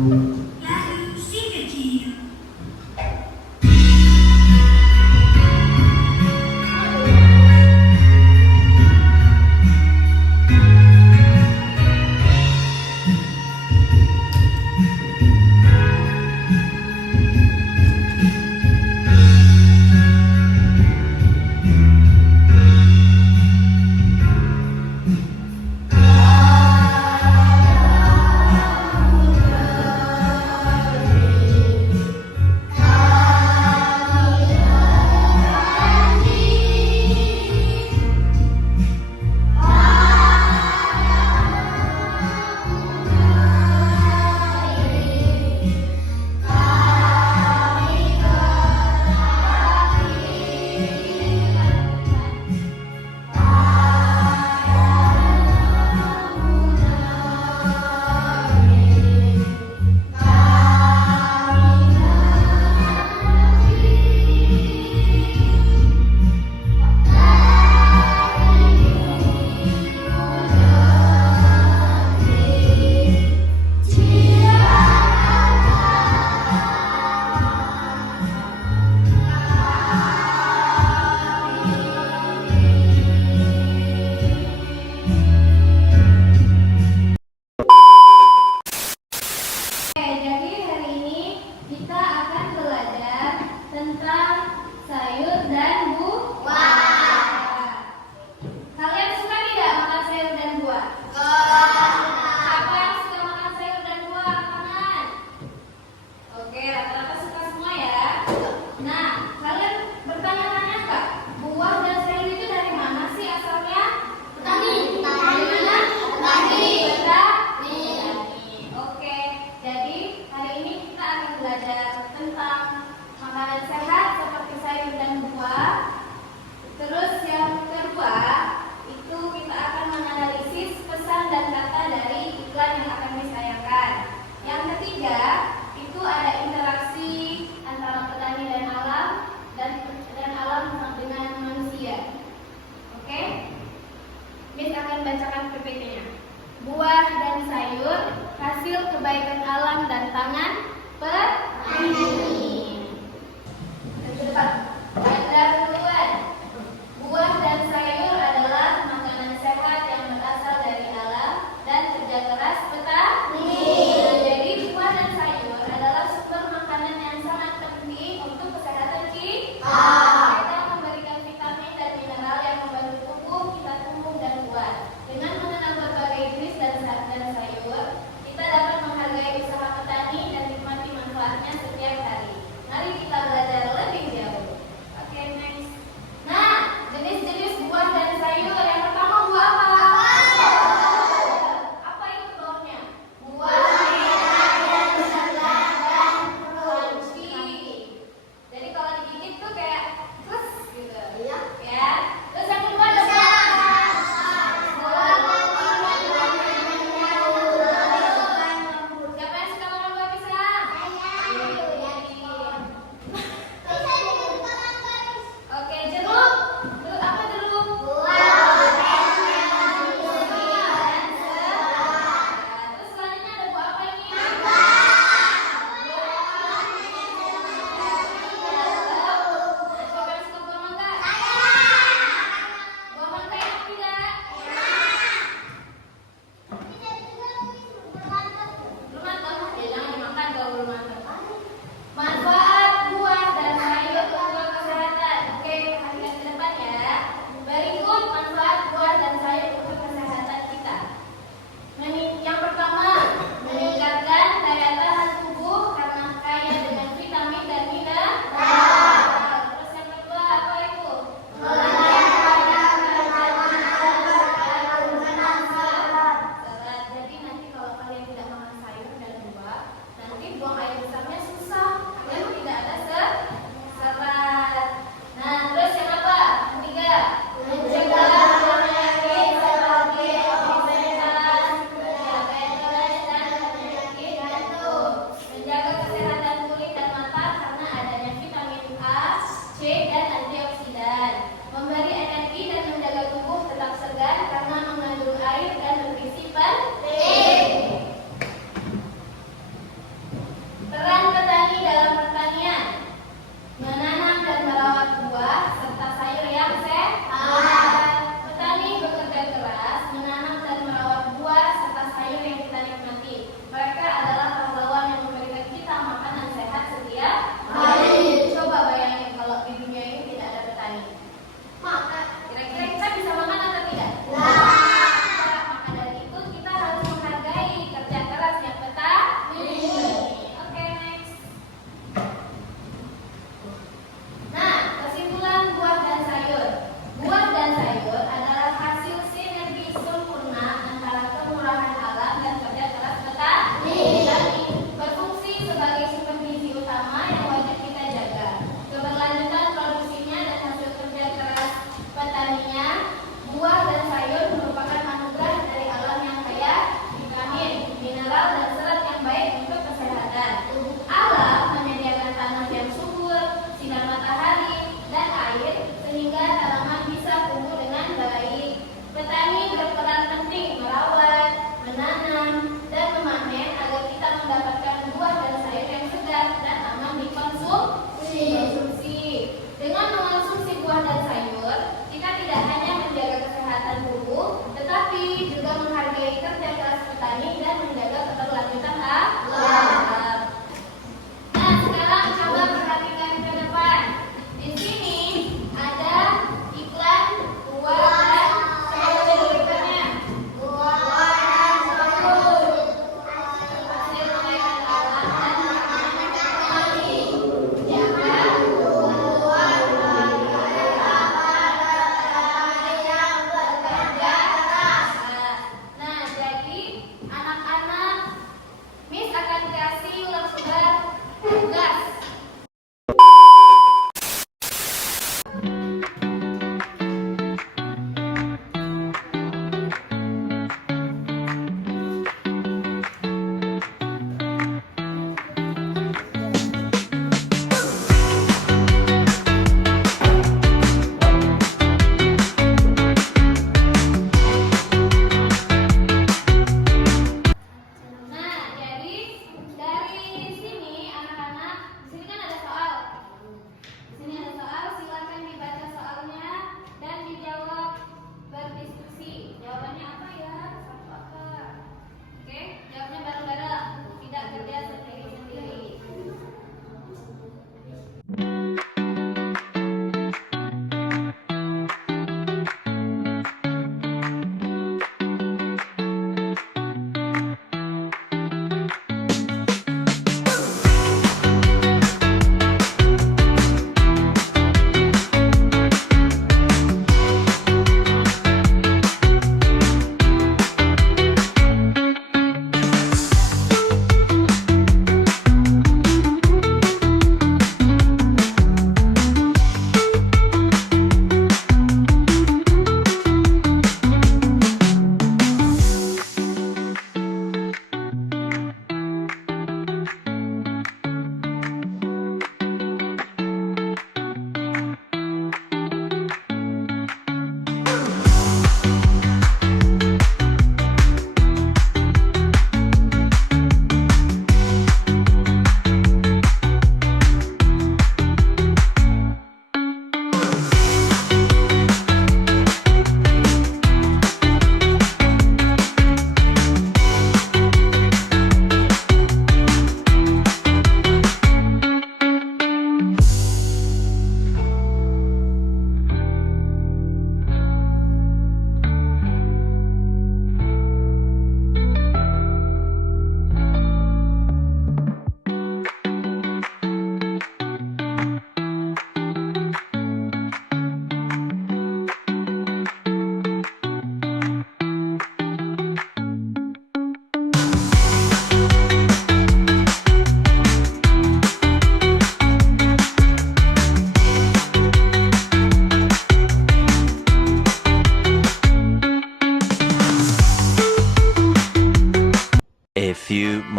Lalu si kecil tentang sayur dan buah. Kalian suka tidak makan sayur dan buah? Siapa yang suka makan sayur dan buah? Tangan. Oke, rata-rata suka semua ya. Nah, kalian bertanya-tanya nggak? Buah dan sayur itu dari mana sih asalnya? Petani. Dari mana? Petani. Petani. Oke, jadi hari ini kita akan belajar tentang makanan sehat seperti sayur dan buah. Terus yang kedua, itu kita akan menganalisis pesan dan kata dari iklan yang akan ditayangkan. Yang ketiga, itu ada interaksi antara petani dan alam dan alam dengan manusia. Oke? Miss akan bacakan PPT-nya. Buah dan sayur hasil kebaikan alam dan tangan petani. Ada duluan. Buah dan sayur adalah makanan sehat yang berasal dari alam dan kerja keras petani. Jadi buah dan sayur adalah sumber makanan yang sangat penting untuk kesehatan kita. Mereka memberikan vitamin dan mineral yang membantu tubuh kita tumbuh dan kuat. Dengan mengenal berbagai jenis dan sayur, kita dapat menghargai usaha petani dan nikmati manfaatnya setiap hari. Mari kita belajar lebih jauh. Oke, nice. Nah, jenis-jenis buah dan sayur. Yang pertama buah apa? Apa itu buahnya? Buah merah yang segar dan crunchy. Jadi kalau digigit tuh kayak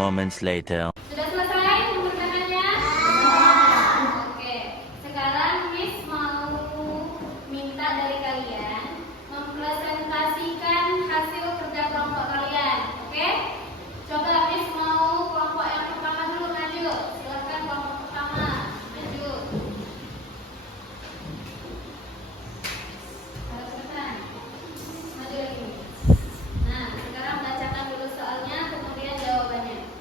moments later. Sudah selesai pemberitahannya? Oke, sekarang Miss mau minta dari kalian mempresentasikan hasil kerja kelompok kalian. Oke? Coba Miss mau kelompok yang pertama dulu maju. Silakan kelompok pertama maju. Harus cepetan. Maju lagi. Nah, sekarang bacakan dulu soalnya, kemudian jawabannya.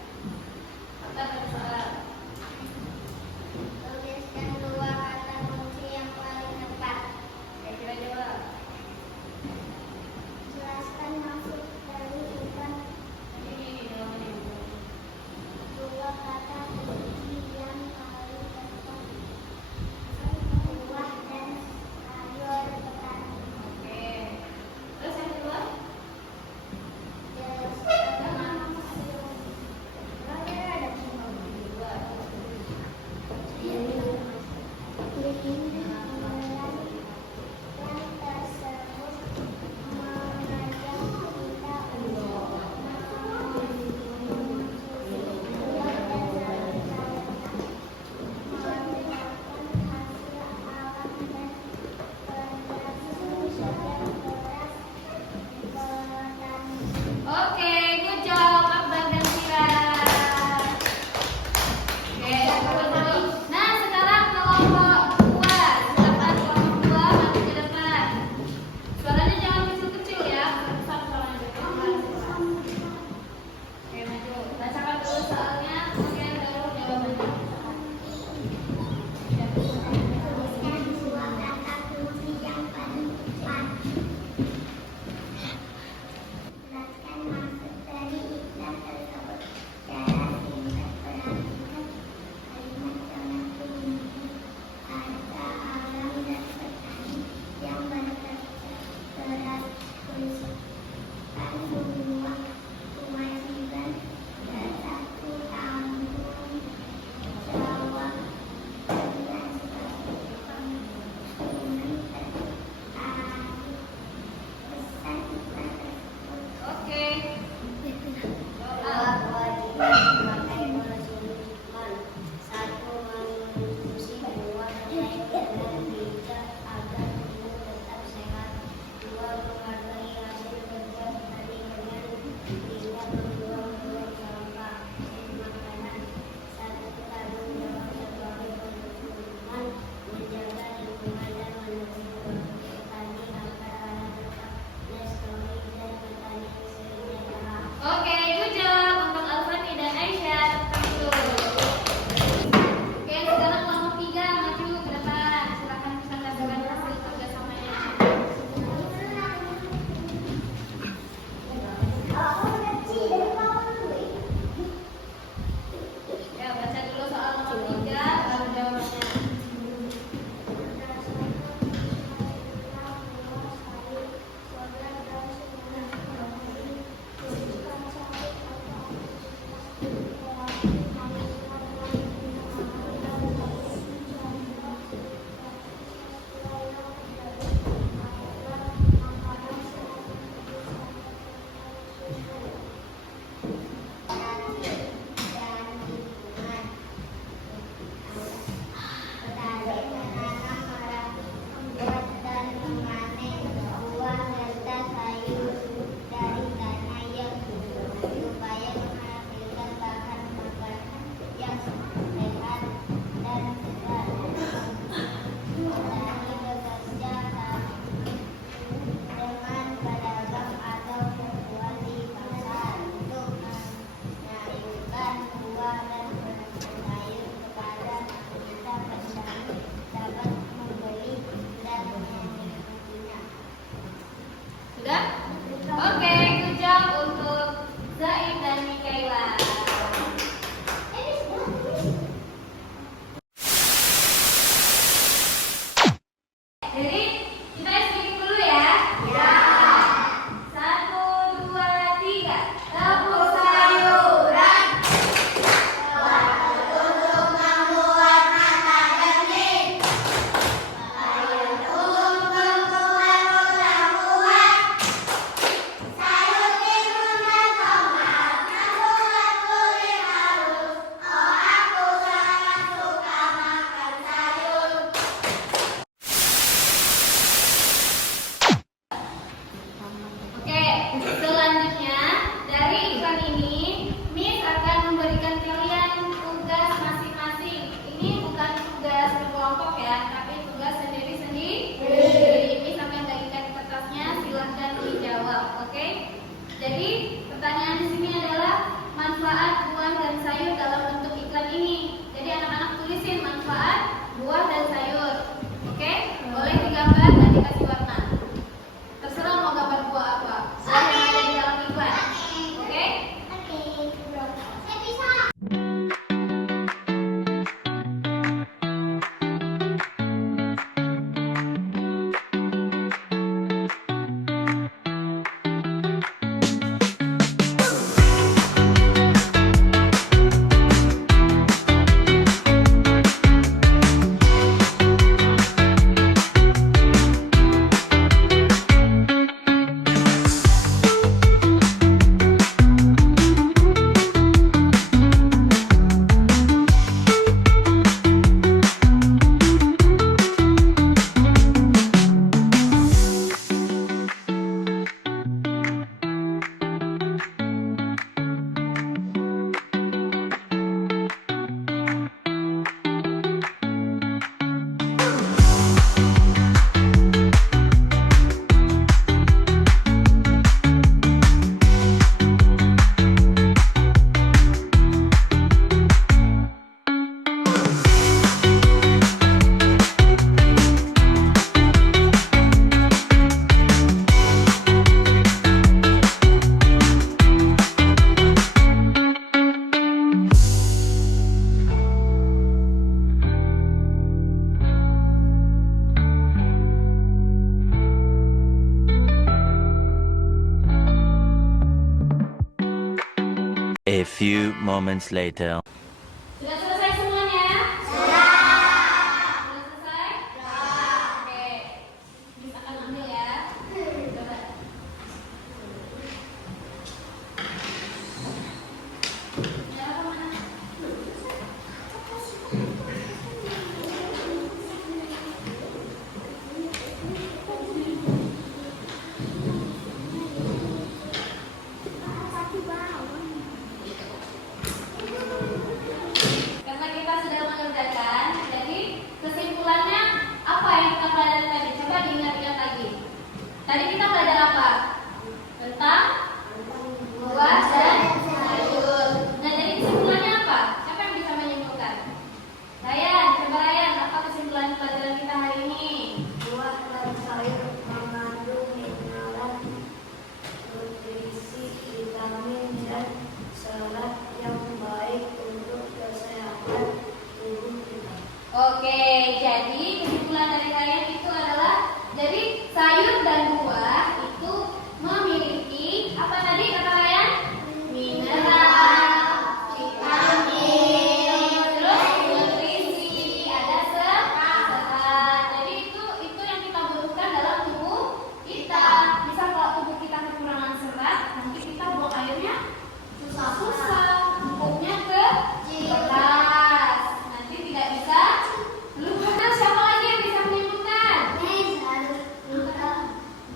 gambar dan dikasih warna. Terserah mau gambar buah apa. Yang ada di dalam iklan. Oke? Saya bisa. A few moments later. Sudah selesai semuanya? Sudah selesai? Oke. Bisa akan ambil ya. Coba. Ya, kemana? Karena kita sudah mengerjakan, jadi kesimpulannya apa yang kita pelajari tadi? Coba diingat-ingat lagi. Tadi kita belajar apa? Tentang buah dan sayur. Nah, jadi kesimpulannya apa? Siapa yang bisa menyimpulkan? Ryan, coba Ryan, apa kesimpulan pelajaran kita hari ini? Buah dan sayur mengandung mineral, nutrisi, vitamin, dan serat yang baik untuk kesehatan tubuh kita. Oke, jadi kesimpulan dari kalian itu adalah jadi sayur dan buah itu memiliki apa tadi kata kalian? Mineral, vitamin, terus nutrisi, ada serat. Jadi itu yang kita butuhkan dalam tubuh kita. Misal kalau tubuh kita kekurangan serat, nanti kita buang airnya susah, pupuknya ke bekas. Nanti tidak bisa. Lu benar, siapa lagi yang bisa menyimpulkan?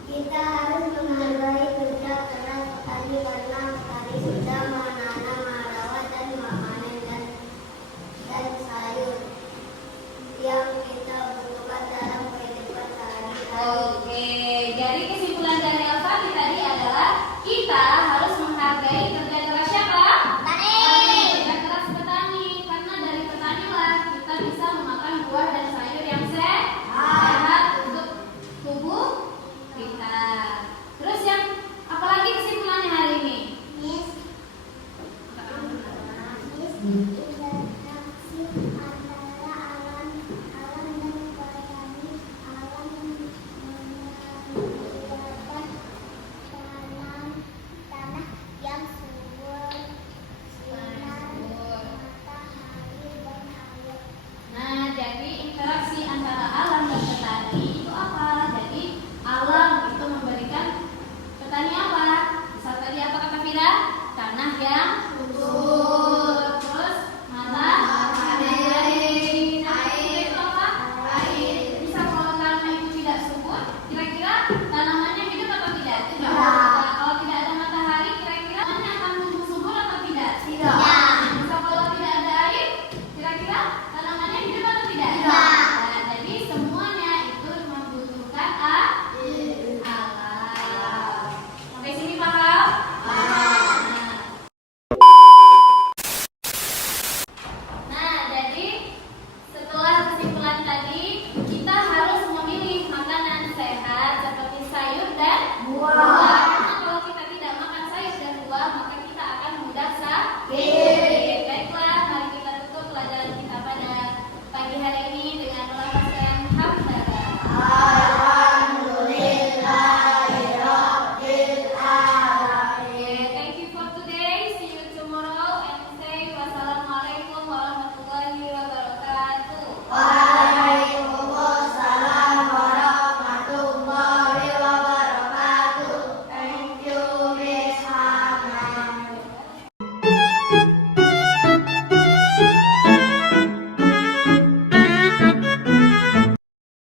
Kita harus menghargai kerja keras petani karena petani sudah menanam, merawat, dan memanen dan sayur yang kita butuhkan dalam kehidupan sehari-hari. Oke, jadi kesimpulan dari Alfati tadi adalah kita harus menghargai kerja keras siapa? Kerja keras petani, karena dari petani lah kita bisa memakan buah dan sayur yang sehat untuk tubuh kita. Terus yang apalagi kesimpulannya hari ini? Interaksi antara alam dan petani, alam menyebabkan tanah yang subur. Waalaikumsalam.